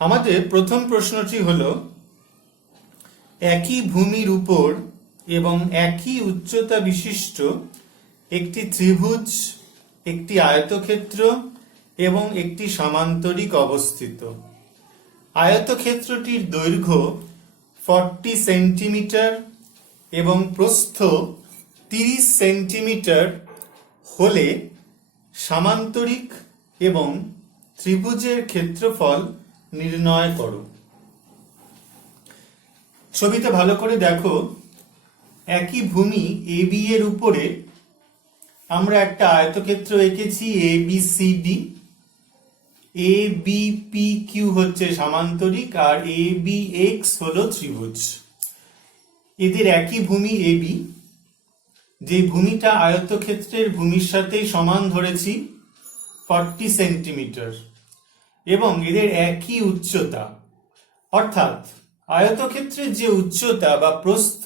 আমাদের প্রথম প্রশ্নটি হলো একই ভূমির উপর এবং একই উচ্চতা বিশিষ্ট একটি ত্রিভুজ, একটি আয়তক্ষেত্র এবং একটি সমান্তরিক অবস্থিত। আয়তক্ষেত্রটির দৈর্ঘ্য 40 সেন্টিমিটার এবং প্রস্থ 30 সেন্টিমিটার হলে সমান্তরিক এবং ত্রিভুজের ক্ষেত্রফল নির্ণয় করো। ছবিতে ভালো করে দেখো, একই ভূমি এবি এর উপরে আমরা একটা আয়তক্ষেত্র এঁকেছি ABCD। ABPQ হচ্ছে সমান্তরিক আর ABX হলো ত্রিভুজ। এদের একই ভূমি AB, যে ভূমিটা আয়তক্ষেত্রের ভূমির সাথে সমান ধরেছি 40 সেন্টিমিটার, এবং এদের একই উচ্চতা, অর্থাৎ আয়তক্ষেত্রের যে উচ্চতা বা প্রস্থ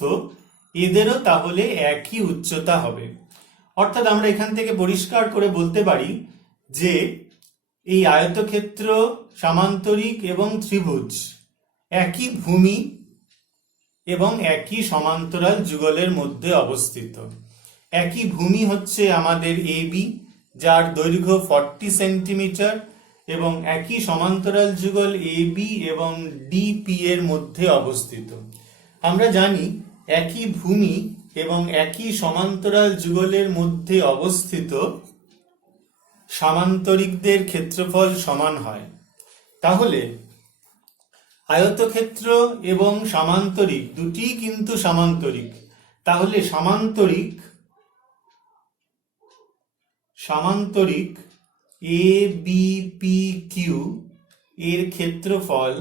এদেরও তাহলে একই উচ্চতা হবে। অর্থাৎ আমরা এখান থেকে পরিষ্কার করে বলতে পারি যে এই আয়তক্ষেত্র, সমান্তরিক এবং ত্রিভুজ একই ভূমি এবং একই সমান্তরাল যুগলের মধ্যে অবস্থিত। একই ভূমি হচ্ছে আমাদের AB, যার দৈর্ঘ্য 40 সেন্টিমিটার, এবং একই সমান্তরাল যুগল AB এবং DP এর মধ্যে অবস্থিত। আমরা জানি একই ভূমি এবং একই সমান্তরাল যুগলের মধ্যে অবস্থিত সমান্তরিকদের ক্ষেত্রফল সমান হয়। তাহলে আয়তক্ষেত্র এবং সমান্তরিক দুটিই কিন্তু সমান্তরিক। তাহলে সমান্তরিক ABPQ এর ক্ষেত্রফল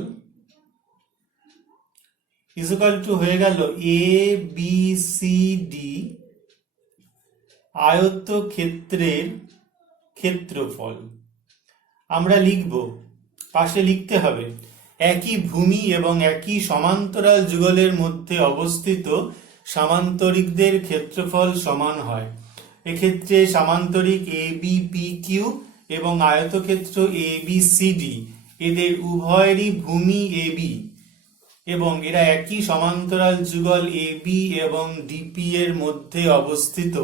ইকুয়াল টু হয়ে গেল ABCD আয়তক্ষেত্রের ক্ষেত্রফল। আমরা লিখব, পাশে লিখতে হবে একই ভূমি এবং একই সমান্তরাল যুগলের মধ্যে অবস্থিত সমান্তরিকদের ক্ষেত্রফল সমান হয়। এক্ষেত্রে সমান্তরিক ABPQ এবং আয়তক্ষেত্র ABCD এদের উভয়েরই ভূমি AB এবং এরা একই সমান্তরাল যুগল AB এবং DP এর মধ্যে অবস্থিত।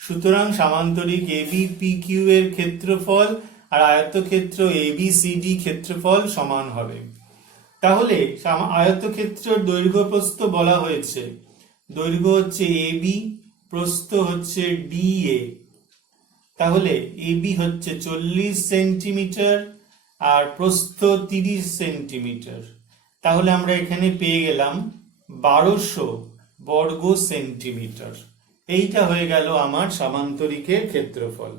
সুতরাং সমান্তরিক ABPQ এর ক্ষেত্রফল আর আয়তক্ষেত্র ABCD ক্ষেত্রফল সমান হবে। তাহলে আয়তক্ষেত্রের দৈর্ঘ্য প্রস্থ বলা হয়েছে, দৈর্ঘ্য হচ্ছে AB, প্রস্থ হচ্ছে DA। তাহলে AB হচ্ছে 40 সেন্টিমিটার আর প্রস্থ 30 সেন্টিমিটার। তাহলে আমরা এখানে পেয়ে গেলাম 1200 বর্গ সেন্টিমিটার। এইটা হয়ে গেল আমার সমান্তরিকের ক্ষেত্রফল।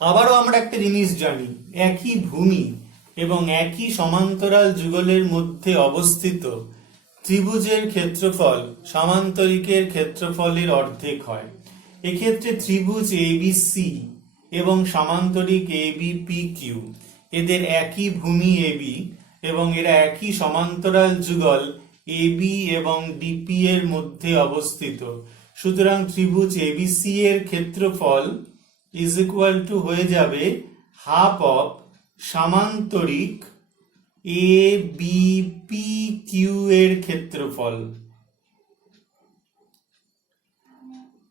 আবারও আমরা একটা জিনিস জানি, একই ভূমি এবং একই সমান্তরাল যুগলের মধ্যে অবস্থিত ত্রিভুজের ক্ষেত্রফল সমান্তরিকের ক্ষেত্রফলের অর্ধেক হয়। এক্ষেত্রে ত্রিভুজ ABC এবং সমান্তরিক ABPQ এদের একই ভূমি AB এবং এরা একই সমান্তরাল যুগল AB এবং DP এর মধ্যে অবস্থিত। সুতরাং ত্রিভুজ ABC এর ক্ষেত্রফল ইজ ইকুয়াল টু হয়ে যাবে হাফ অফ সমান্তরিক ABPQ এর ক্ষেত্রফল।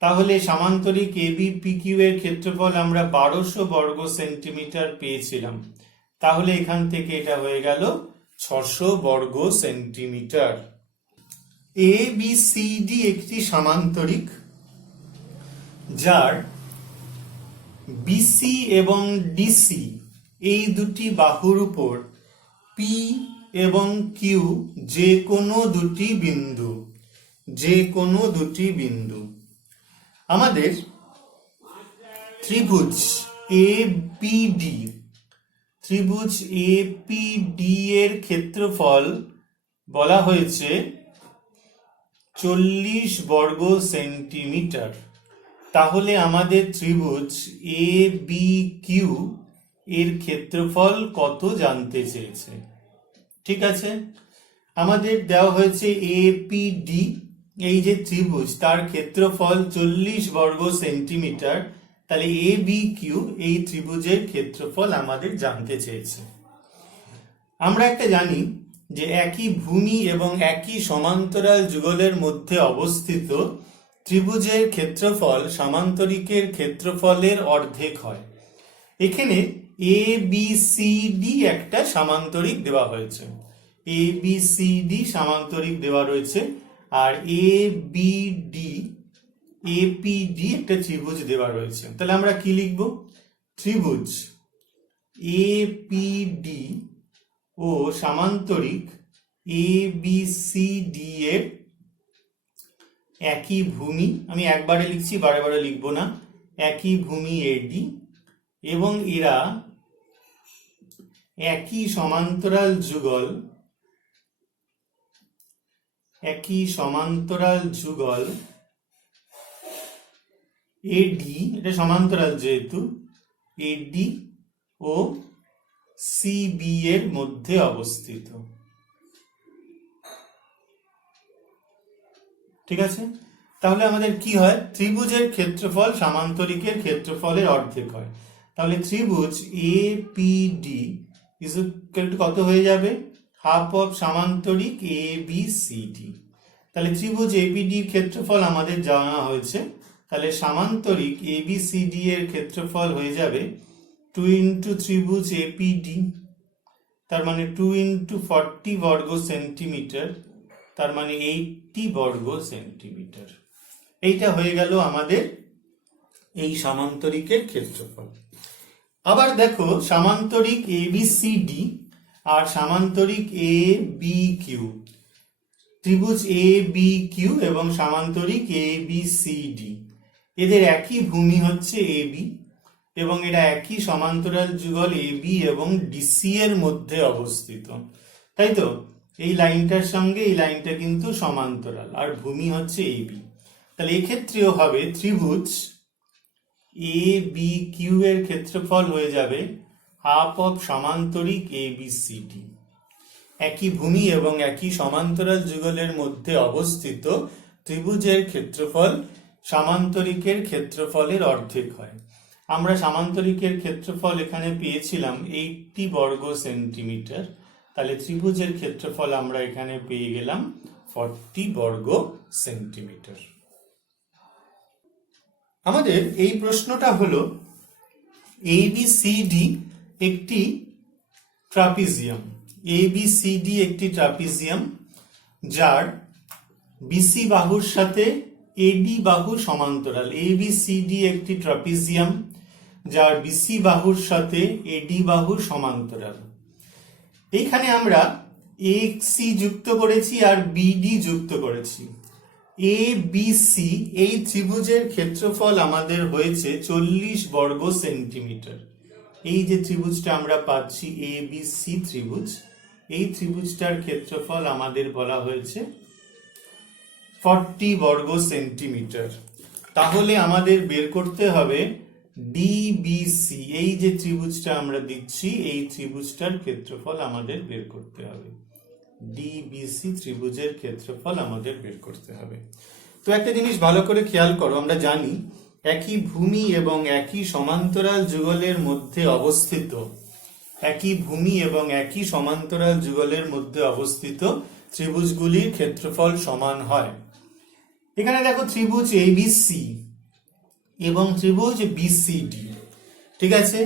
তাহলে সমান্তরিক ABPQ এর ক্ষেত্রফল আমরা 1200 বর্গ সেন্টিমিটার পেয়েছিলাম। তাহলে এখান থেকে এটা হয়ে গেল 600 বর্গ সেন্টিমিটার। ABCD একটি সমান্তরিক যার BC এবং DC এই দুটি বাহুর উপর P এবং Q যে কোনো দুটি বিন্দু। আমাদের ত্রিভুজ APD এর ক্ষেত্রফল বলা হয়েছে 40 বর্গ সেন্টিমিটার। তাহলে আমাদের ত্রিভুজ ABQ এর ক্ষেত্রফল কত জানতে চেয়েছে। ঠিক আছে, আমাদের দেওয়া হয়েছে APD এই যে ত্রিভুজ, তার ক্ষেত্রফল 40 বর্গ সেন্টিমিটার। তাহলে ABQ এই ত্রিভুজের ক্ষেত্রফল আমাদের জানতে চেয়েছে। আমরা একটা জানি যে একই ভূমি এবং একই সমান্তরাল যুগলের মধ্যে অবস্থিত ত্রিভুজের ক্ষেত্রফল সামান্তরিকের ক্ষেত্রফলের অর্ধেক হয়। এখানে এ বি সি ডি একটা সামান্তরিক দেওয়া হয়েছে, এ বি সি ডি সামান্তরিক দেওয়া রয়েছে, আর এ বি ডি এপিডি একটা ত্রিভুজ দেওয়া রয়েছে। তাহলে আমরা কি লিখব? ত্রিভুজ এপিডি ও সামান্তরিক এবিসিডি এর একই ভূমি, আমি একবারে লিখছি, বারে বারে লিখবো না, একই ভূমি এডি এবং এরা একই সমান্তরাল যুগল, একই সমান্তরাল যুগল এডি, এটা সমান্তরাল যেহেতু, এডি ও সিবি এর মধ্যে অবস্থিত। ঠিক আছে, তাহলে আমাদের কি হয়? ত্রিভুজের ক্ষেত্রফল সামান্তরিকের ক্ষেত্রফলের অর্ধেক হয়। তাহলে ত্রিভুজ এপিডি ইজ ইকুয়াল টু কত হয়ে যাবে? হাফ অফ সামান্তরিক এ বি সি ডি। তাহলে ত্রিভুজ এপিডি এর ক্ষেত্রফল আমাদের জানা হয়েছে, তাহলে সামান্তরিক এ বি সি ডি এর ক্ষেত্রফল হয়ে যাবে 2 ইন্টু ত্রিভুজ এপিডি, তার মানে 2 ইন্টু 40 বর্গ সেন্টিমিটার, তার মানে 80 বর্গ সেন্টিমিটার। এইটা হয়ে গেল আমাদের এই সামান্তরিকের ক্ষেত্রফল। আবার দেখো সামান্তরিক A B C D R সামান্তরিক A B Q, ত্রিভুজ এ বি কিউ এবং সামান্তরিক এ বি সি ডি, এদের একই ভূমি হচ্ছে এ বি এবং এরা একই সমান্তরাল যুগল এ বি এবং ডিসি এর মধ্যে অবস্থিত, তাই তো? এই লাইনটার সঙ্গে এই লাইনটা কিন্তু সমান্তরাল আর ভূমি হচ্ছে এ বি। তাহলে এক্ষেত্রেও হবে ত্রিভুজ এ বি কিউ এর ক্ষেত্রফল হয়ে যাবে হাফ অফ সমান্তরিক এ বি সি ডি। একই ভূমি এবং একই সমান্তরাল যুগলের মধ্যে অবস্থিত ত্রিভুজের ক্ষেত্রফল সামান্তরিকের ক্ষেত্রফলের অর্ধেক হয়। আমরা সামান্তরিকের ক্ষেত্রফল এখানে পেয়েছিলাম 80 বর্গ সেন্টিমিটার, তাহলে ত্রিভুজের ক্ষেত্রফল আমরা এখানে পেয়ে গেলাম 40 বর্গ সেন্টিমিটার। আমাদের এই প্রশ্নটা হলো ABCD একটি ট্রাপিজিয়াম, ABCD একটি ট্রাপিজিয়াম যার বিসি বাহুর সাথে এডি বাহু সমান্তরাল। ABCD একটি ট্রাপিজিয়াম যার বিসি বাহুর সাথে এডি বাহু সমান্তরাল। এইখানে আমরা AC যুক্ত করেছি আর BD যুক্ত করেছি। ABC এই ত্রিভুজের ক্ষেত্রফল আমাদের হয়েছে 40 বর্গ সেন্টিমিটার। এই যে ত্রিভুজটা আমরা পাচ্ছি ABC ত্রিভুজ, এই ত্রিভুজটার ক্ষেত্রফল আমাদের বলা হয়েছে 40 বর্গ সেন্টিমিটার। তাহলে আমাদের বের করতে হবে DBC, এই যে ত্রিভুজটা আমরা দিচ্ছি এই ত্রিভুজটার ক্ষেত্রফল আমাদের বের করতে হবে। DBC ত্রিভুজের ক্ষেত্রফল আমাদের বের করতে হবে। তো একটা জিনিস ভালো করে খেয়াল করো, আমরা জানি একই ভূমি এবং একই সমান্তরাল যুগলের মধ্যে অবস্থিত, একই ভূমি এবং একই সমান্তরাল যুগলের মধ্যে অবস্থিত ত্রিভুজগুলির ক্ষেত্রফল সমান হয়। এখানে দেখো ত্রিভুজ ABC এবং ত্রিভুজ BCD, ঠিক আছে?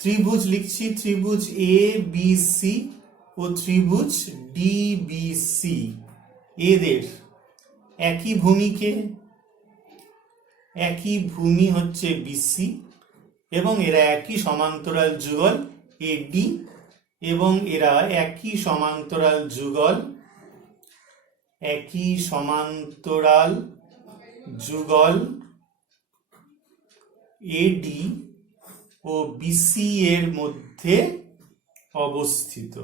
ত্রিভুজ লিখছি, ত্রিভুজ ABC ও ত্রিভুজ DBC, এদের একই ভূমিকে, একই ভূমি হচ্ছে BC এবং এরা একই সমান্তরাল যুগল AD এবং এরা একই সমান্তরাল যুগল, একই সমান্তরাল যুগল AD ও BC এর মধ্যে অবস্থিত।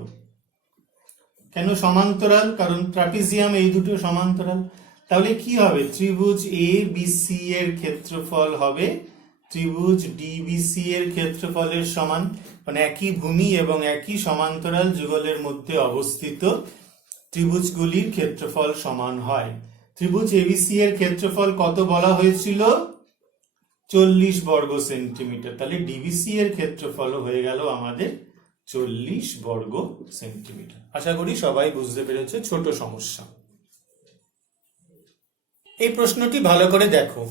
কেন সমান্তরাল? কারণ ট্রাপিজিয়াম এই দুটো সমান্তরাল। তাহলে কি হবে? ত্রিভুজ ABC এর ক্ষেত্রফল হবে ত্রিভুজ DBC এর ক্ষেত্রফলের সমান, মানে একই ভূমি এবং একই সমান্তরাল যুগলের মধ্যে অবস্থিত ত্রিভুজগুলির ক্ষেত্রফল সমান হয়। ত্রিভুজ ABC এর ক্ষেত্রফল কত বলা হয়েছিল? 40 বর্গ সেন্টিমিটার। তাহলে DBC এর ক্ষেত্রফল হয়ে গেল আমাদের 40 বর্গ সেন্টিমিটার। আশা করি সবাই বুঝতে পেরেছে, ছোট সমস্যা। এই প্রশ্নটি ভালো করে দেখো।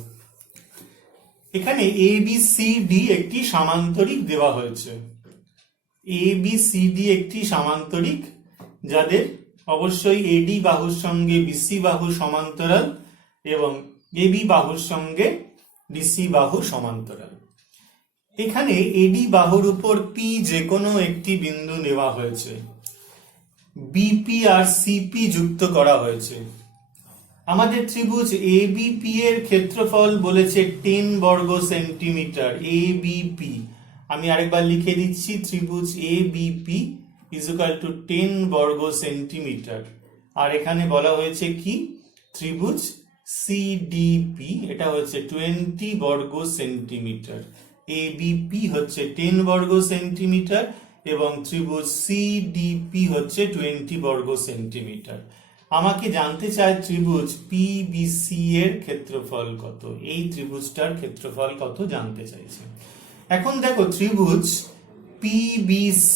এখানে ABCD একটি সামান্তরিক দেওয়া হয়েছে। ABCD একটি সামান্তরিক, যাদের অবশ্যই AD বাহুর সঙ্গে BC বাহু সমান্তরাল এবং AB বাহুর সঙ্গে DC বাহু সমান্তরাল। এখানে AD বাহুর উপর P যে কোনো একটি বিন্দু নেওয়া হয়েছে, BP আর CP যুক্ত করা হয়েছে। আমাদের ত্রিভুজ ABP এর ক্ষেত্রফল বলেছে 10 বর্গ সেন্টিমিটার। ABP আমি আরেকবার লিখে দিচ্ছি, ত্রিভুজ ABP ইজ ইকুয়াল টু 10 বর্গ সেন্টিমিটার। আর এখানে বলা হয়েছে কি, ত্রিভুজ CDP এটা হচ্ছে 20 বর্গ সেন্টিমিটার। ABP হচ্ছে 10 বর্গ সেন্টিমিটার এবং ত্রিভুজ CDP হচ্ছে 20 বর্গ সেন্টিমিটার। আমাকে জানতে চায় ত্রিভুজ PBC এর ক্ষেত্রফল কত। এই ত্রিভুজটার ক্ষেত্রফল কত জানতে চাইছে। এখন দেখো, ত্রিভুজ PBC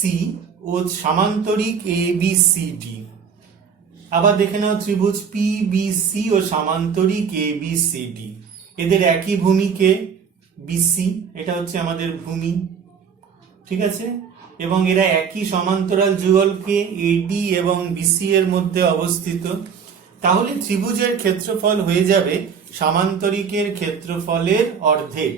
ও সামান্তরিক ABCD। আবার দেখে নাও, ত্রিভুজ PBC ও সামান্তরিক ABCD, এদের একই ভূমিকে BC, এটা হচ্ছে আমাদের ভূমি, ঠিক আছে, এবং এরা একই সমান্তরাল যুগলকে AD এবং BC এর মধ্যে অবস্থিত। তাহলে ত্রিভুজের ক্ষেত্রফল হয়ে যাবে সামান্তরিকের ক্ষেত্রফলের অর্ধেক।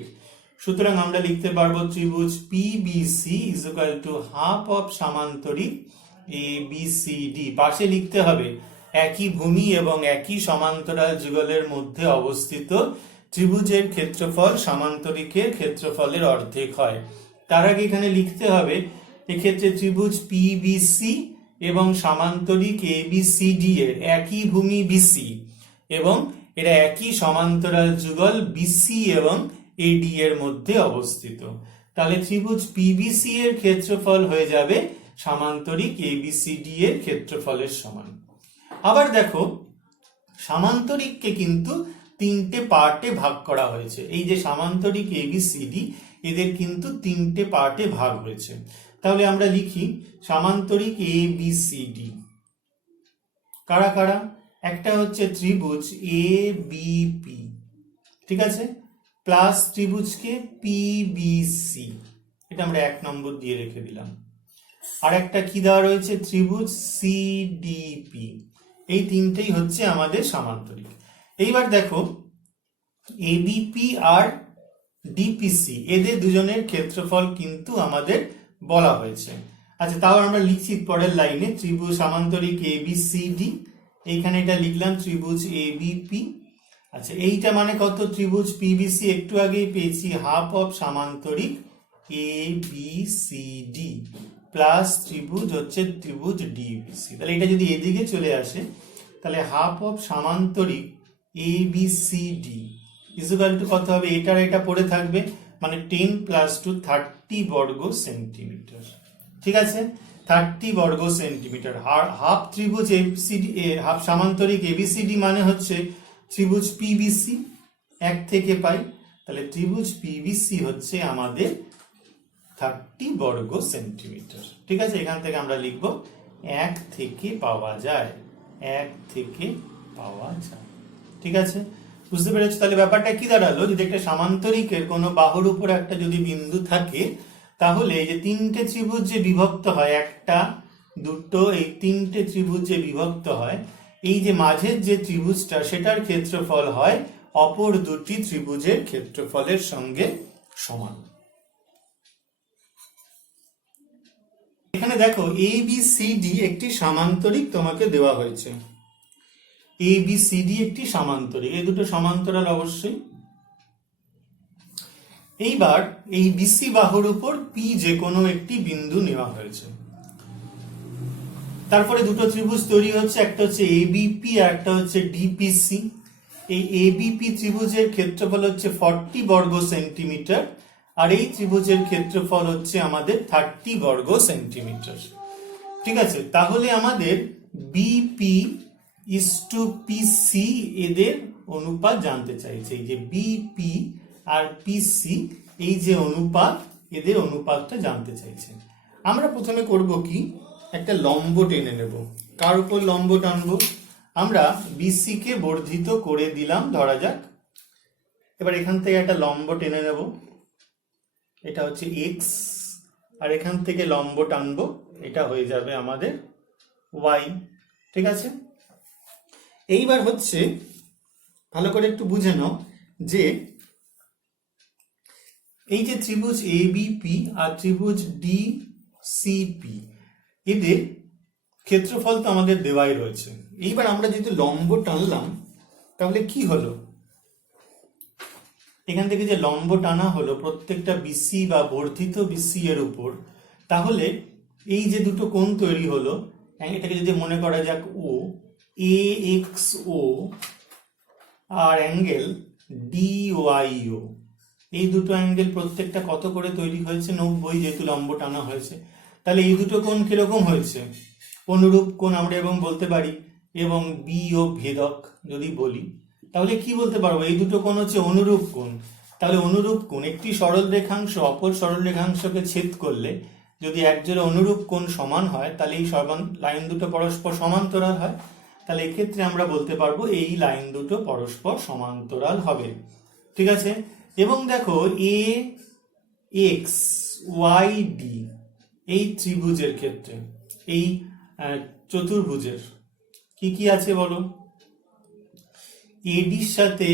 সুতরাং আমরা লিখতে পারবো ত্রিভুজ PBC is equal to half of সামান্তরিক ABCD। পাশে লিখতে হবে একই ভূমি এবং একই সমান্তরাল যুগলের মধ্যে অবস্থিত ত্রিভুজের ক্ষেত্রফল সামান্তরিকের ক্ষেত্রফলের অর্ধেক হয়। তার আগে এখানে লিখতে হবে এক্ষেত্রে ত্রিভুজ PBC এবং সামান্তরিক ABCD এর একই ভূমি BC এবং এরা একই সমান্তরাল যুগল BC এবং AD এর মধ্যে অবস্থিত। তাহলে ত্রিভুজ PBC এর ক্ষেত্রফল হয়ে যাবে সামান্তরিক ABCD এর ক্ষেত্রফলের সমান। আবার দেখো, সামান্তরিককে কিন্তু তিনটে পার্টে ভাগ করা হয়েছে। এই যে সামান্তরিক ABCD, এদের কিন্তু তিনটে পার্টে ভাগ হয়েছে। তাহলে আমরা লিখি সামান্তরিক ABCD কারা কারা। একটা হচ্ছে ত্রিভুজ ABP, ঠিক আছে, প্লাস ত্রিভুজকে PBC, এটা আমরা 1 নম্বর দিয়ে রেখে দিলাম। আর একটা কি দেওয়া রয়েছে, ত্রিভুজ CDP। এই তিনটেই হচ্ছে আমাদের সামান্তরিক। এইবার দেখো, ABP আর DPC এদের দুজনের ক্ষেত্রফল কিন্তু আমাদের বলা হয়েছে। আচ্ছা, তাও আমরা লিখছি পরের লাইনে ত্রিভুজ সামান্তরিক ABCD, এইখানে এটা লিখলাম ত্রিভুজ ABP। আচ্ছা, এইটা মানে কত, ত্রিভুজ PBC একটু আগেই পেয়েছি হাফ অফ সামান্তরিক ABCD প্লাস ত্রিভুজ হচ্ছে ত্রিভুজ DBC। তাহলে এটা যদি এদিকে চলে আসে, তাহলে হাফ অফ সামান্তরিক ABCD ইজ ইকুয়াল টু কত হবে, এটার এটা পড়ে থাকবে, মানে 10 প্লাস 2 30 বর্গ সেন্টিমিটার, ঠিক আছে, 30 বর্গ সেন্টিমিটার। আর হাফ ত্রিভুজ ABCD হাফ সামান্তরিক ABCD মানে হচ্ছে ত্রিভুজ PBC, 1 থেকে পাই। তাহলে ত্রিভুজ PBC হচ্ছে আমাদের 30 বর্গ সেন্টিমিটার, ঠিক আছে। এখান থেকে আমরা লিখব 1 থেকে পাওয়া যায়, 1 থেকে পাওয়া যায়, ঠিক আছে, বুঝতে পেরেছো। তাহলে ব্যাপারটা কি দাঁড়ালো, যদি একটা সামান্তরিকের কোনো বাহুর উপর একটা যদি বিন্দু থাকে, তাহলে এই যে তিনটে ত্রিভুজ যে বিভক্ত হয়, একটা দুটো, এই তিনটে ত্রিভুজ যে বিভক্ত হয়, এই যে মাঝের যে ত্রিভুজটা, সেটার ক্ষেত্রফল হয় অপর দুটি ত্রিভুজের ক্ষেত্রফলের সঙ্গে সমান। এখানে দেখো, ABCD একটি সামান্তরিক তোমাকে দেওয়া হয়েছে। ABCD একটি সামান্তরিক, এই দুটো সমান্তরাল অবশ্যই। এইবার এই BC বাহুর উপর P যে কোনো একটি বিন্দু নেওয়া হয়েছে। তারপরে দুটো ত্রিভুজ তৈরি হচ্ছে, একটা হচ্ছে ABP আর একটা হচ্ছে DPC। এই ABP ত্রিভুজের ক্ষেত্রফল হচ্ছে 40 বর্গ সেন্টিমিটার আর এই ত্রিভুজের ক্ষেত্রফল হচ্ছে আমাদের 30 বর্গ সেন্টিমিটার, ঠিক আছে। তাহলে আমাদের BP is to PC এদের অনুপাত জানতে চাইছে। এই যে BP আর PC এই যে অনুপাত, এদের অনুপাতটা জানতে চাইছে। আমরা প্রথমে করব কি, একটা লম্ব টেনে নেব। কার উপর লম্ব টানবো? আমরা বিসি কে বর্ধিত করে দিলাম ধরা যাক। এবার এখান থেকে একটা লম্ব টেনে নেব, এটা হচ্ছে এক্স, আর এখান থেকে লম্ব টানবো, এটা হয়ে যাবে আমাদের ওয়াই। ঠিক আছে, এইবার হচ্ছে ভালো করে একটু বুঝে নাও যে এই যে ত্রিভুজ এবিপি আর ত্রিভুজ ডিসিপি, এদের ক্ষেত্রফল তো আমাদের দেওয়াই রয়েছে। এইবার আমরা যদি লম্ব টানলাম তাহলে কি হলো, এখান থেকে যে লম্ব টানা হলো প্রত্যেকটা বিসি বা বর্ধিত বিসি এর উপর, তাহলে এই যে দুটো কোণ তৈরি হলো, এটাকে যদি মনে করা যাক ও, এ এক্স ও আর অ্যাঙ্গেল ডিওয়াইও, এই দুটো অ্যাঙ্গেল প্রত্যেকটা কত করে তৈরি হয়েছে? 90, যেহেতু লম্ব টানা হয়েছে। তাহলে এই দুটো কোণ কিরকম হয়েছে? অনুরূপ কোণ আমরা এবং বলতে পারি, এবং বি ও ভেদক যদি বলি তাহলে কি বলতে পারবো? এই দুটো কোণ হচ্ছে অনুরূপ কোণ। তাহলে অনুরূপ কোণ, একটি সরল রেখাংশ অপর সরল রেখাংশকে ছেদ করলে যদি একজোড়া অনুরূপ কোণ সমান হয়, তাহলে এই লাইন দুটো পরস্পর সমান্তরাল হয়। তাহলে এক্ষেত্রে আমরা বলতে পারবো এই লাইন দুটো পরস্পর সমান্তরাল হবে। ঠিক আছে, এবং দেখো এ এক্স ওয়াই ডি এই ত্রিভুজের ক্ষেত্রে, এই চতুর্ভুজের কি কি আছে বলো? এডির সাথে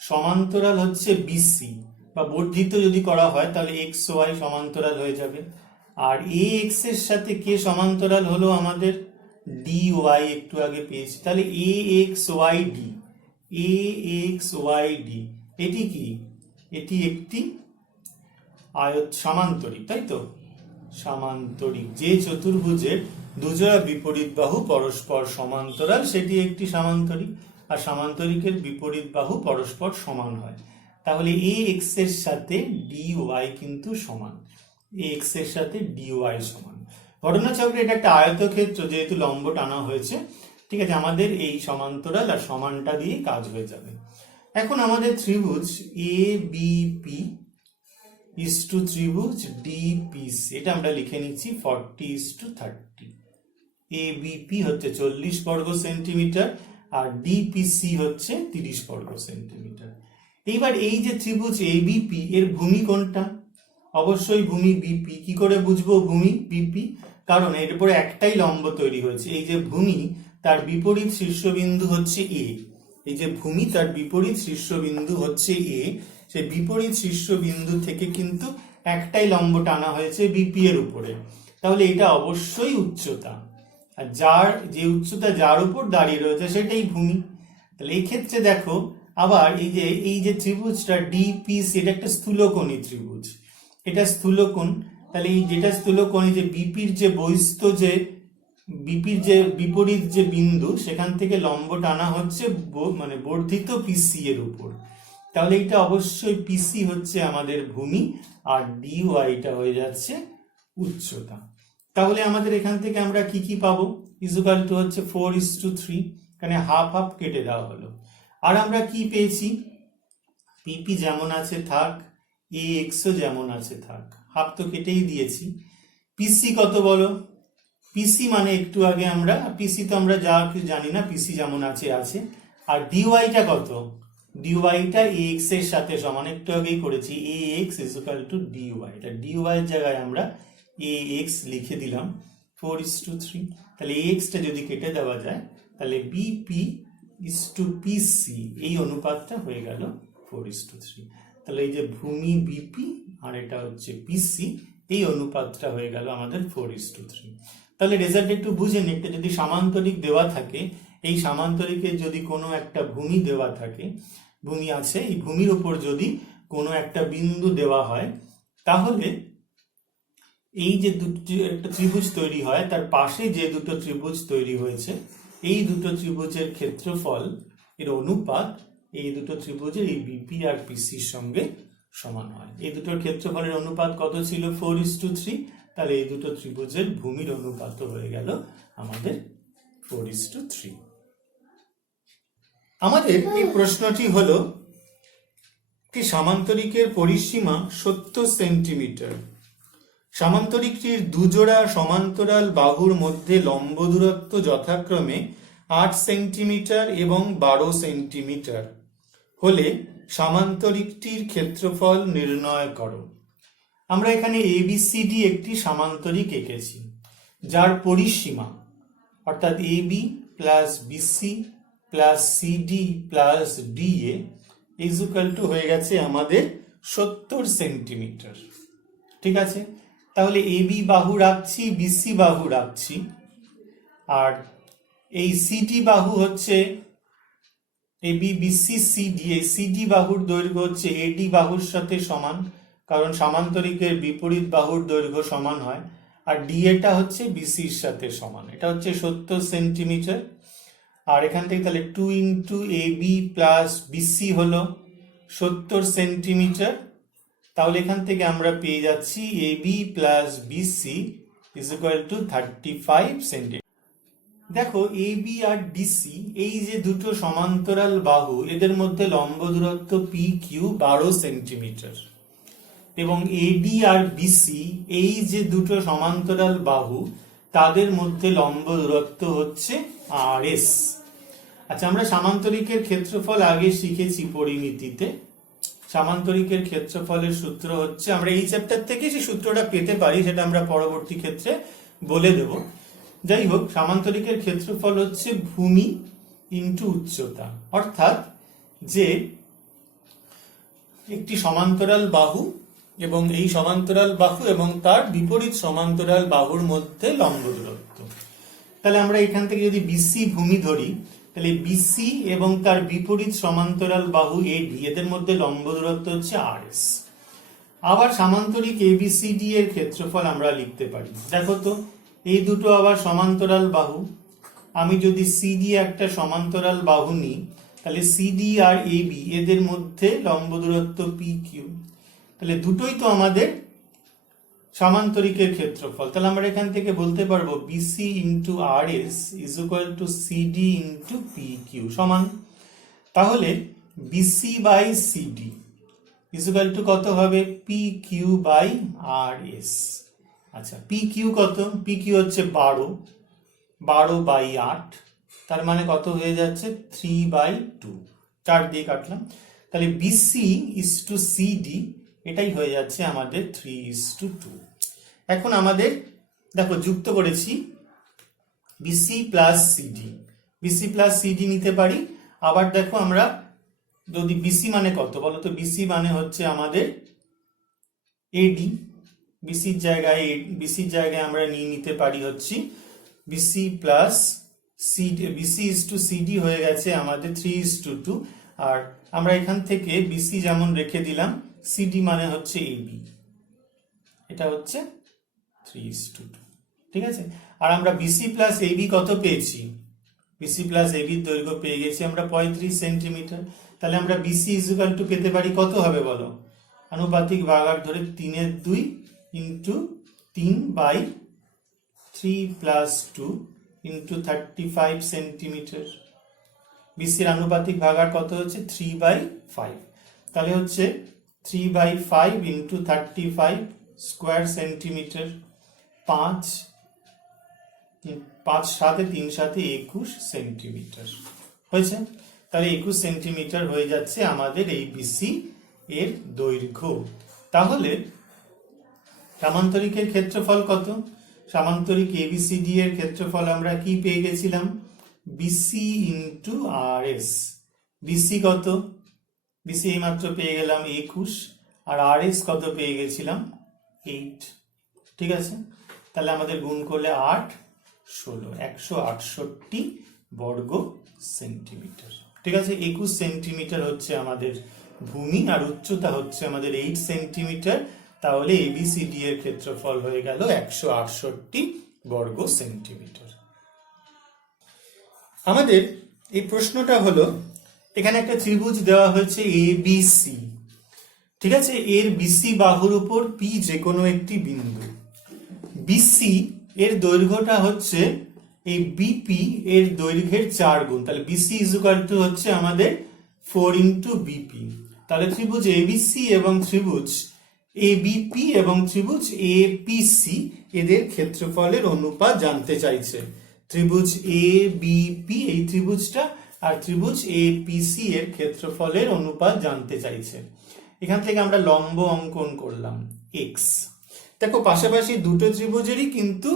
সমান্তরাল হচ্ছে বিসি, বা বর্ধিত যদি করা হয় তাহলে এক্স ওয়াই সমান্তরাল হয়ে যাবে। আর এ এক্স এর সাথে কে সমান্তরাল হলো? আমাদের ডি ওয়াই, একটু আগে পেয়েছি। তাহলে এ এক্স ওয়াই ডি, এ এক্স ওয়াই ডি এটি কি? এটি একটি সামান্তরিক, তাই তো? সামান্তরিক, যে চতুর্ভুজের দুজোড়া বিপরীত বাহু পরস্পর সমান্তরাল সেটি একটি সামান্তরিক, আর সামান্তরিকের বিপরীত বাহু পরস্পর সমান হয়। তাহলে এ এক্স এর সাথে ডি ওয়াই কিন্তু সমান, এ এক্স এর সাথে ডি ওয়াই সমান। ঘটনাচক্রে এটা একটা আয়তক্ষেত্র, যেহেতু লম্ব টানা হয়েছে। ঠিক আছে, আমাদের এই সমান্তরাল আর সমানটা দিয়ে কাজ হয়ে যাবে। এখন আমাদের ত্রিভুজ এ বিপি ইস টু ত্রিভুজ ডিপিসি, এটা আমরা লিখে নিচ্ছি 40:30। এ বিপি হচ্ছে 40 বর্গ সেন্টিমিটার আর ডিপিসি হচ্ছে 30 বর্গ সেন্টিমিটার। এইবার এই যে ত্রিভুজ এবিপি এর ভূমি কোনটা? অবশ্যই ভূমি বিপি। কি করে বুঝবো ভূমি বিপি? কারণ এর উপরে একটাই লম্ব তৈরি হয়েছে। এই যে ভূমি, তার বিপরীত শীর্ষবিন্দু হচ্ছে এ। এই যে ভূমি, তার বিপরীত শীর্ষবিন্দু হচ্ছে এ। সেই বিপরীত শীর্ষবিন্দু থেকে কিন্তু একটাই লম্ব টানা হয়েছে বিপি এর উপরে। তাহলে এটা অবশ্যই উচ্চতা, আর যার যে উচ্চতা যার উপর দাঁড়িয়ে রয়েছে সেটাই ভূমি। তাহলে এই ক্ষেত্রে দেখো আবার এই যে ত্রিভুজটা ডিপিসি, এটা একটা স্থূলকোণী ত্রিভুজ, এটা স্থূলকোণ। তাহলে এই যেটা স্থূলকোণী, যে বিপির যে বহিস্থ, যে বিপির যে বিপরীত যে বিন্দু, সেখান থেকে লম্ব টানা হচ্ছে মানে বর্ধিত পিসি এর উপর। তাহলে এটা অবশ্যই পিসি হচ্ছে আমাদের ভূমি, আর ডিওয়াইটা হয়ে যাচ্ছে উচ্চতা। তাহলে আমাদের এখান থেকে আমরা কি কি পাবো? ইকুয়াল টু হচ্ছে 4:3, এখানে হাফ হাফ কেটে দেওয়া হলো। আর আমরা কি পেয়েছি? পিপি যেমন আছে থাক, এ এক্সও যেমন আছে থাক, হাফ তো কেটেই দিয়েছি। পিসি কত বলো? পিসি মানে একটু আগে আমরা পিসি তো আমরা যা কিছু জানি না, পিসি যেমন আছে আছে। আর ডিওয়াইটা কত? ডিওয়াইটা এ এক্স এর সাথে সমান, একটু আগেই করেছি, এ এক্স ইকুয়াল টু ডিওয়াই। এটা ডিওয়াই এর জায়গায় আমরা এ এক্স লিখে দিলাম 4:3। তাহলে এ এক্সটা যদি কেটে দেওয়া যায় তাহলে বিপি ইস টু পিসি, এই অনুপাতটা হয়ে গেল 4:3। তাহলে এই যে ভূমি বিপি আর এটা হচ্ছে পিসি, এই অনুপাতটা হয়ে গেল আমাদের 4:3। তাহলে রেজাল্ট একটু বুঝে নিন, একটা যদি সামান্তরিক দেওয়া থাকে, এই সামান্তরিকের যদি কোনো একটা ভূমি দেওয়া থাকে, ভূমি আছে, এই ভূমির উপর যদি কোনো একটা বিন্দু দেওয়া হয়, তাহলে এই যে দুটো একটা ত্রিভুজ তৈরি হয়, তার পাশে যে দুটো ত্রিভুজ তৈরি হয়েছে, এই দুটো ত্রিভুজের ক্ষেত্রফল এর অনুপাত এই দুটো ত্রিভুজের এই বিপি আর পিসির সঙ্গে সমান হয়। এই দুটোর ক্ষেত্রফলের অনুপাত কত ছিল? 4:3। তাহলে এই দুটো ত্রিভুজের ভূমির অনুপাত হয়ে গেল আমাদের 4:3। আমাদের এই প্রশ্নটি হলো, একটি সামান্তরিকের পরিসীমা 70 সেন্টিমিটার, সামান্তরিকটির দুজোড়া সমান্তরাল বাহুর মধ্যে লম্ব দূরত্ব যথাক্রমে 8 সেন্টিমিটার এবং 12 সেন্টিমিটার হলে সামান্তরিকটির ক্ষেত্রফল নির্ণয় করো। আমরা এখানে এবিসিডি একটি সামান্তরিক এঁকেছি, যার পরিসীমা অর্থাৎ AB plus BC plus CD plus DA equal to হয়ে গেছে আমাদের 70 সেন্টিমিটার। ঠিক আছে, তাহলে এবি বাহু রাখছি, বিসি বাহু রাখছি, আর এই সিডি বাহু হচ্ছে এবি বিসি সিডি, এই সিডি বাহুর দৈর্ঘ্য হচ্ছে এডি বাহুর সাথে সমান, কারণ সামান্তরিকের বিপরীত বাহুর দৈর্ঘ্য সমান হয়, আর ডিএটা হচ্ছে বিসির সাথে সমান, এটা হচ্ছে 70 সেন্টিমিটার। আর এখান থেকে তাহলে 2 ইন্টু এবি প্লাস বিসি হলো 70 সেন্টিমিটার। তাহলে এখান থেকে আমরা পেয়ে যাচ্ছি AB plus BC is equal to 35 centimetre. দেখো এবি আর ডিসি এই যে দুটো সমান্তরাল বাহু, এদের মধ্যে লম্ব দূরত্ব পি কিউ 12 সেন্টিমিটার, এবং এডি আর বিসি এই যে দুটো সমান্তরাল বাহু, তাদের মধ্যে লম্ব দূরত্ব হচ্ছে আর এস। আচ্ছা, আমরা সামান্তরিকের ক্ষেত্রফল আগে শিখেছি পরিমিতিতে। সামান্তরিকের ক্ষেত্রফলের সূত্র হচ্ছে, আমরা এই চ্যাপ্টার থেকে যে সূত্রটা পেতে পারি সেটা আমরা পরবর্তী ক্ষেত্রে বলে দেব। যাই হোক, সামান্তরিকের ক্ষেত্রফল হচ্ছে ভূমি ইন্টু উচ্চতা, অর্থাৎ যে একটি সমান্তরাল বাহু এবং এই সমান্তরাল বাহু এবং তার বিপরীত সমান্তরাল বাহুর মধ্যে লম্ব দূরত্ব। তাহলে আমরা এখান থেকে যদি বিসি ভূমি ধরি, তাহলে বিসি এবং তার বিপরীত সমান্তরাল বাহু এডি, এদের মধ্যে লম্ব দূরত্ব হচ্ছে আর এস। আবার সামান্তরিক এবিসিডি এর ক্ষেত্রফল আমরা লিখতে পারি। দেখো তো, এই দুটো আবার সমান্তরাল বাহু। আমি যদি সিডি একটা সমান্তরাল বাহু নিই, তাহলে সিডি আর এবি এদের মধ্যে লম্ব দূরত্ব পি কিউ, তাহলে দুটোই তো আমাদের সামান্তরিকের ক্ষেত্রফল। তাহলে আমরা এখান থেকে বলতে পারবো BC into R S is equal to CD into P Q সমান। তাহলে BC by CD is equal to কত হবে? P Q by R S. আচ্ছা, পি কিউ কত? পি কিউ হচ্ছে 12 বাই 8, তার মানে কত হয়ে যাচ্ছে? 3/2, 4 দিয়ে কাটলাম। তাহলে বিসি ইজ টু সিডি এটাই হয়ে যাচ্ছে আমাদের 3:2। এখন আমাদের দেখো যুক্ত করেছি BC plus CD, BC plus CD নিতে পারি। আবার দেখো আমরা যদি বিসি মানে কত বলো তো? বিসি মানে হচ্ছে আমাদের এডি, বিসির জায়গায় আমরা নিয়ে নিতে পারি হচ্ছে BC plus CD, BC is to CD হয়ে গেছে আমাদের 3:2। আর আমরা এখান থেকে বিসি যেমন রেখে দিলাম, সিডি মানে হচ্ছে এবি, এটা হচ্ছে 3:2। ঠিক আছে, আর আমরা বিসি প্লাস এবি কত পেয়েছি? বিসি প্লাস এবির দৈর্ঘ্য পেয়ে গেছি আমরা 35 সেন্টিমিটার। তাহলে আমরা বিসি ইকুয়াল টু পেতে পারি কত হবে বলো? আনুপাতিক ভাগার ধরে 3/2 ইন্টু 3/3 প্লাস 2 ইন্টু 35 সেন্টিমিটার। বিসির আনুপাতিক ভাগার কত হচ্ছে? 3/5। তাহলে হচ্ছে 3/5 ইন্টু 35 স্কোয়ার সেন্টিমিটার, 5 7 3 7 21 সেন্টিমিটার হয়েছে। তাহলে 21 সেন্টিমিটার হয়ে যাচ্ছে আমাদের এই বিসি এর দৈর্ঘ্য। তাহলে সামান্তরিকের ক্ষেত্রফল কত? সামান্তরিক এবিসিডি এর ক্ষেত্রফল আমরা কি পেয়ে গেছিলাম? BC into R S. BC কত? বিসি এই মাত্র পেয়ে গেলাম 21, আর আর এস কত পেয়ে গেছিলাম? 8। ঠিক আছে, তাহলে আমাদের গুণ করলে 8 16 168 বর্গ সেন্টিমিটার। ঠিক আছে, 21 সেন্টিমিটার হচ্ছে আমাদের ভূমি, আর উচ্চতা হচ্ছে আমাদের 8 সেন্টিমিটার। তাহলে এবিসিডি এর ক্ষেত্রফল হয়ে গেল 168 বর্গ সেন্টিমিটার। আমাদের এই প্রশ্নটা হলো, এখানে একটা ত্রিভুজ দেওয়া হয়েছে এবিসি। ঠিক আছে, এর বিসি বাহুর উপর পি যে কোনো একটি বিন্দু। বিসি এর দৈর্ঘ্যটা হচ্ছে এই বিপি এর দৈর্ঘ্যের 4 গুণ। তাহলে বিসি ইকুয়াল টু হচ্ছে আমাদের 4 ইন্টু বিপি। তাহলে ত্রিভুজ এবিসি এবং ত্রিভুজ এবিপি এবং ত্রিভুজ এপিসি এদের ক্ষেত্রফলের অনুপাত জানতে চাইছে। ত্রিভুজ এবিপি এই ত্রিভুজটা আর ত্রিভুজ এপিসি এর ক্ষেত্রফলের অনুপাত জানতে চাইছে। এখান থেকে আমরা লম্ব অঙ্কন করলাম এক্স। দেখো পাশাপাশি দুটো ত্রিভুজেরই কিন্তু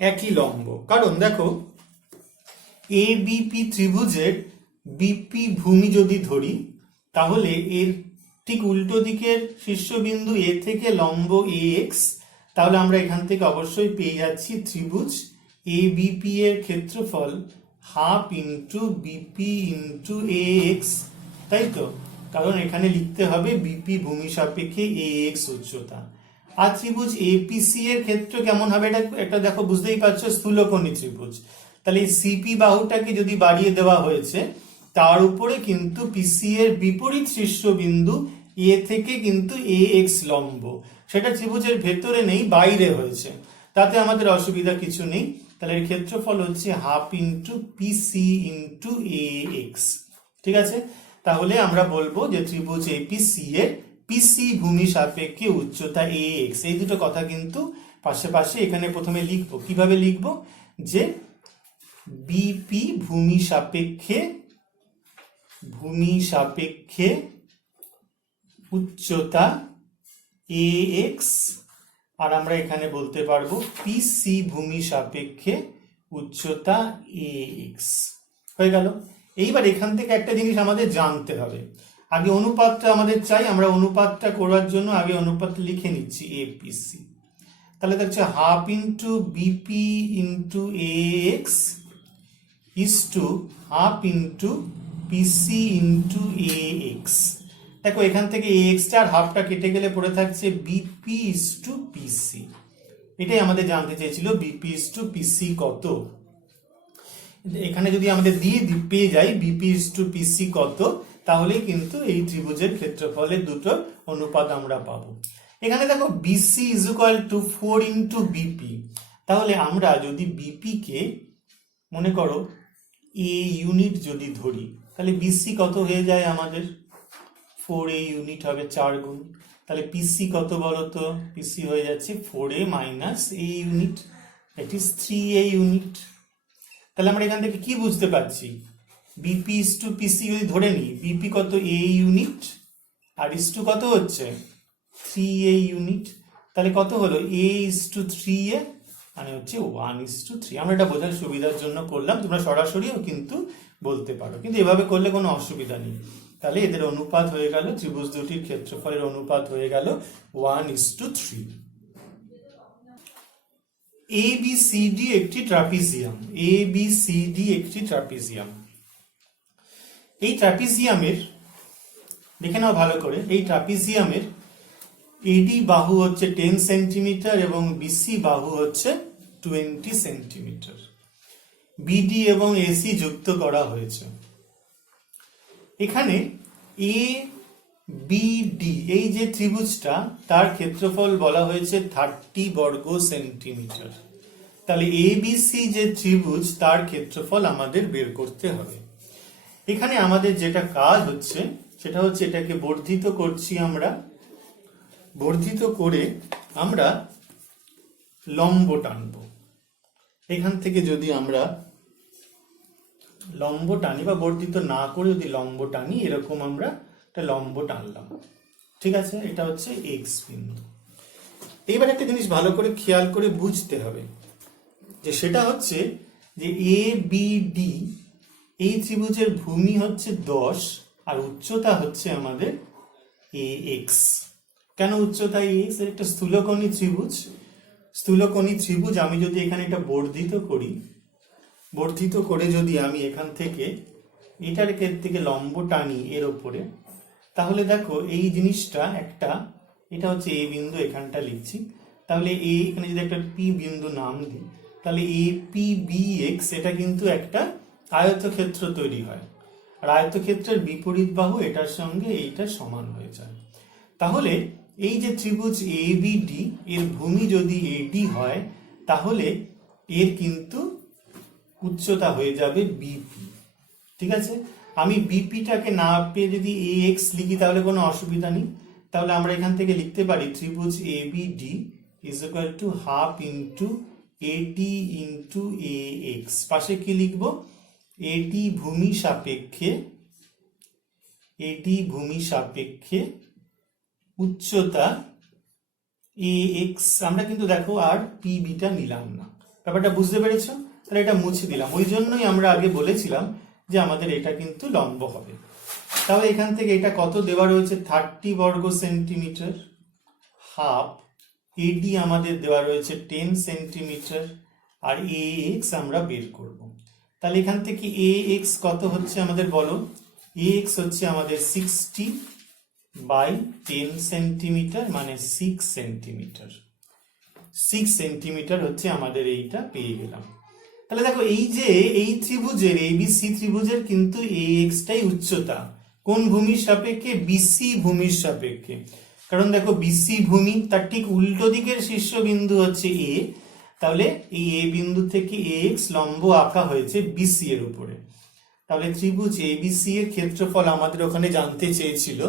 একই লম্ব, কারণ দেখো এবিপি ত্রিভুজের বিপি ভূমি যদি ধরি তাহলে এর ঠিক উল্টো দিকের শীর্ষবিন্দু এ থেকে লম্ব এ এক্স, তাহলে আমরা এখান থেকে অবশ্যই পেয়ে যাচ্ছি ত্রিভুজ এ বিপি এর ক্ষেত্রফল হাফ ইন্টু বিপি ইন্টু এ এক্স, তাই তো? কারণ এখানে লিখতে হবে বিপি ভূমি সাপেক্ষে এ এক্স উচ্চতা। আর ত্রিভুজ এপিসি এর ক্ষেত্র কেমন হবে এটা দেখো, বুঝতেই পারছো, স্থূলকোণী ত্রিভুজ। তাহলে এই সিপি বাহুটাকে যদি বাড়িয়ে দেওয়া হয়েছে, তার উপরে কিন্তু পিসি এর বিপরীত শীর্ষবিন্দু এ থেকে কিন্তু এ এক্স লম্ব, সেটা ত্রিভুজের ভেতরে নেই, বাইরে হয়েছে, তাতে আমাদের অসুবিধা কিছু নেই। তাহলে এর ক্ষেত্রফল হচ্ছে হাফ ইন্টু পিসি ইন্টু এ এক্স। ঠিক আছে, তাহলে আমরা বলবো যে ত্রিভুজ এপিসি এর পিসি ভূমি সাপেক্ষে উচ্চতা এ এক্স। এই দুটো কথা কিন্তু পাশে পাশে এখানে প্রথমে লিখবো। কিভাবে লিখবো? যে বিপি ভূমি সাপেক্ষে উচ্চতা এ এক্স, আর আমরা এখানে বলতে পারবো পিসি ভূমি সাপেক্ষে উচ্চতা এ এক্স। হয়ে গেল। এইবার এখান থেকে একটা জিনিস আমাদের জানতে হবে, আগে অনুপাতটা আমাদের চাই, আমরা অনুপাতটা করার জন্য আগে অনুপাত লিখে নিচ্ছি এপিসি। তাহলে দেখছে half into BP into A x is to half into PC into A x. দেখো এখান থেকে এ এক্সটা আর হাফটা কেটে গেলে পড়ে থাকছে বিপি ইস টু পিসি। এটাই আমাদের জানতে চেয়েছিল, বিপি ইস টু পিসি কত। এখানে যদি আমাদের দিয়ে পেয়ে যাই বিপি ইস টু পিসি কত, তাহলে কিন্তু এই ত্রিভুজের ক্ষেত্রফলের দুটো অনুপাত আমরা পাবো। এখানে দেখো BC is equal to 4 into BP, তাহলে আমরা যদি বিপি কে মনে করো এ ইউনিট যদি ধরি, তাহলে বিসি কত হয়ে যায় আমাদের? 4a ইউনিট হবে 4 গুণ। তাহলে পিসি কত বলতো? পিসি হয়ে যাচ্ছে 4a minus a unit, that is 3a unit. তাহলে আমরা এখান থেকে কি বুঝতে পারছি? বিপি ইস টু পিসি যদি ধরে নিই, বিপি কত? a ইউনিট, আর ইস টু কত হচ্ছে? 3a unit. তাহলে কত হলো? a ইস টু 3a মানে হচ্ছে 1:3। আমরা এটা বোঝার সুবিধার জন্য করলাম, তোমরা সরাসরিও কিন্তু বলতে পারো, কিন্তু এভাবে করলে কোনো অসুবিধা নেই। তাহলে এদের অনুপাত হয়ে গেল, ত্রিভুজ দুটির ক্ষেত্রফলের অনুপাত হয়ে গেল 1:3। ABCD একটি ট্রাপিজিয়াম। ABCD একটি ট্রাপিজিয়াম। এই ট্রাপিজিয়ামের দেখে নাও ভালো করে, এই ট্রাপিজিয়ামের AD বাহু হচ্ছে 10 সেন্টিমিটার এবং BC বাহু হচ্ছে 20 সেন্টিমিটার। BD এবং AC যুক্ত করা হয়েছে। এখানে ABD এই যে ত্রিভুজটা, তার ক্ষেত্রফল বলা হয়েছে 30 বর্গ সেন্টিমিটার। তাহলে ABC যে ত্রিভুজ, তার ক্ষেত্রফল আমাদের বের করতে হবে। এখানে আমাদের যেটা কাজ হচ্ছে সেটা হচ্ছে এটাকে বর্ধিত করছি আমরা। বর্ধিত করে আমরা লম্ব টানব। এখান থেকে যদি আমরা লম্ব টানি বা বর্ধিত না করে যদি লম্ব টানি, এরকম আমরা একটা লম্ব টানলাম। ঠিক আছে, এটা হচ্ছে এক্স বিন্দু। এইবার একটা জিনিস ভালো করে খেয়াল করে বুঝতে হবে, যে সেটা হচ্ছে যে ABD এই ত্রিভুজের ভূমি হচ্ছে 10 আর উচ্চতা হচ্ছে আমাদের AX। কেন উচ্চতা AX? এর একটা স্থূলকোণী ত্রিভুজ। স্থূলকোণী ত্রিভুজ আমি যদি এখানে এটা বর্ধিত করি, বর্ধিত করে যদি আমি এখান থেকে এটার থেকে লম্ব টানি এর ওপরে, তাহলে দেখো এই জিনিসটা একটা, এটা হচ্ছে A বিন্দু, এখানটা লিখছি। তাহলে এখানে যদি একটা P বিন্দু নাম দিই, তাহলে APBX এটা কিন্তু একটা আয়তক্ষেত্র তৈরি হয়, আর আয়তক্ষেত্রের বিপরীত বাহু এটার সঙ্গে এইটা সমান হয়ে যায়। তাহলে এই যে ত্রিভুজ ABD এর ভূমি যদি AD হয়, তাহলে এর কিন্তু উচ্চতা হয়ে যাবে BP। ঠিক আছে, আমি বিপিটাকে না পেয়ে যদি AX লিখি তাহলে কোনো অসুবিধা নেই। তাহলে আমরা এখান থেকে লিখতে পারি ত্রিভুজ ABD is equal to half into AD into AX। পাশে কি লিখব? AD ভূমি সাপেক্ষে উচ্চতা AX। আমরা কিন্তু দেখো আর PBটা নিলাম না। ব্যাপারটা বুঝতে পেরেছো? তাহলে এটা মুছে দিলাম। ওই জন্যই আমরা আগে বলেছিলাম যে আমাদের এটা কিন্তু লম্ব হবে। তাহলে এখান থেকে এটা কত দেওয়া রয়েছে? 30 বর্গ সেন্টিমিটার। হাফ AD আমাদের দেওয়া রয়েছে 10 সেন্টিমিটার, আর AX আমরা বের করব। তাহলে এখান থেকে AX কত হচ্ছে আমাদের বলো? AX হচ্ছে আমাদের 60 বাই 10 সেন্টিমিটার, মানে 6 সেন্টিমিটার। 6 সেন্টিমিটার হচ্ছে আমাদের এইটা পেয়ে গেলাম। তাহলে দেখো এই যে এই ত্রিভুজের ABC ত্রিভুজের কিন্তু AX টাই উচ্চতা। কোন ভূমির সাপেক্ষে? BC ভূমির সাপেক্ষে। কারণ দেখো BC ভূমি, তার ঠিক উল্টো দিকের শীর্ষবিন্দু হচ্ছে A। তাহলে এই A বিন্দু থেকে AX লম্ব আঁকা হয়েছে BC এর উপরে। তাহলে ত্রিভুজ ABC এর ক্ষেত্রফল আমাদের ওখানে জানতে চেয়েছিল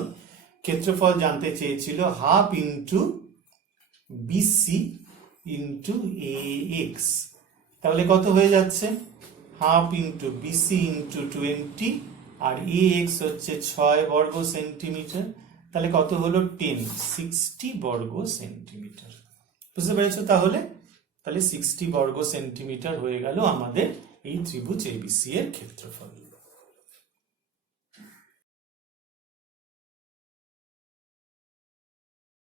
half into BC into AX। তাহলে কত হয়ে যাচ্ছে? হাফ ইন্টু BC ইন্টু 20, আর AX হচ্ছে 6 বর্গ সেন্টিমিটার। তাহলে কত হলো? 10, 60 বর্গ সেন্টিমিটার। বুঝতে পেরেছো? তাহলে 60 বর্গ সেন্টিমিটার হয়ে গেল আমাদের এই ত্রিভুজ ABC এর ক্ষেত্রফল।